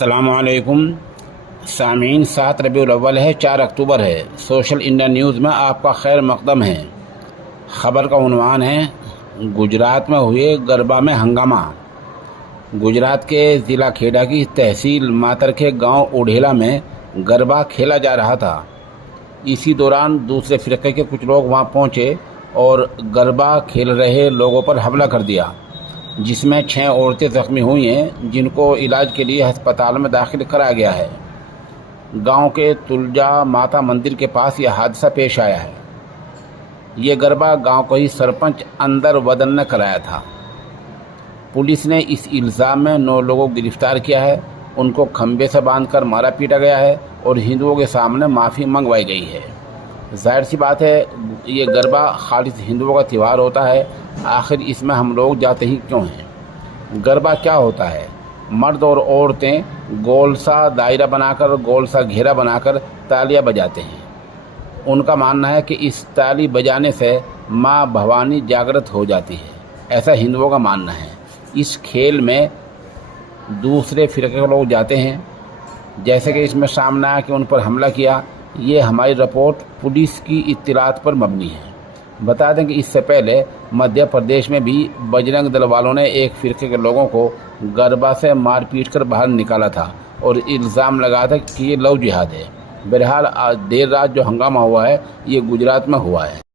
अस्सलाम वालेकुम सामीन। 7 रबीउल अव्वल है, 4 अक्टूबर है। सोशल इंडिया न्यूज़ में आपका खैर मकदम है। ख़बर का उन्वान है गुजरात में हुए गरबा में हंगामा। गुजरात के ज़िला खेड़ा की तहसील मातरखे गांव ओढेला में गरबा खेला जा रहा था। इसी दौरान दूसरे फ़िरक़े के कुछ लोग वहां पहुंचे और गरबा खेल रहे लोगों पर हमला कर दिया, जिसमें 6 औरतें ज़ख्मी हुई हैं, जिनको इलाज के लिए अस्पताल में दाखिल कराया गया है। गांव के तुलजा माता मंदिर के पास यह हादसा पेश आया है। ये गरबा गांव को ही सरपंच अंदर वदन ने कराया था। पुलिस ने इस इल्ज़ाम में 9 लोगों को गिरफ्तार किया है। उनको खंबे से बांधकर मारा पीटा गया है और हिंदुओं के सामने माफ़ी मंगवाई गई है। जाहिर सी बात है, ये गरबा खालिस हिंदुओं का त्यौहार होता है। आखिर इसमें हम लोग जाते ही क्यों हैं? गरबा क्या होता है? मर्द और औरतें गोल सा दायरा बनाकर, गोल सा घेरा बनाकर तालियां बजाते हैं। उनका मानना है कि इस ताली बजाने से माँ भवानी जागृत हो जाती है, ऐसा हिंदुओं का मानना है। इस खेल में दूसरे फ़िरक़े के लोग जाते हैं, जैसे कि इसमें सामने आया कि उन पर हमला किया। ये हमारी रिपोर्ट पुलिस की इत्तलात पर मबनी है। बता दें कि इससे पहले मध्य प्रदेश में भी बजरंग दल वालों ने एक फ़िरक़े के लोगों को गरबा से मार पीट कर बाहर निकाला था और इल्ज़ाम लगाया था कि ये लव जिहाद है। बहरहाल देर रात जो हंगामा हुआ है, ये गुजरात में हुआ है।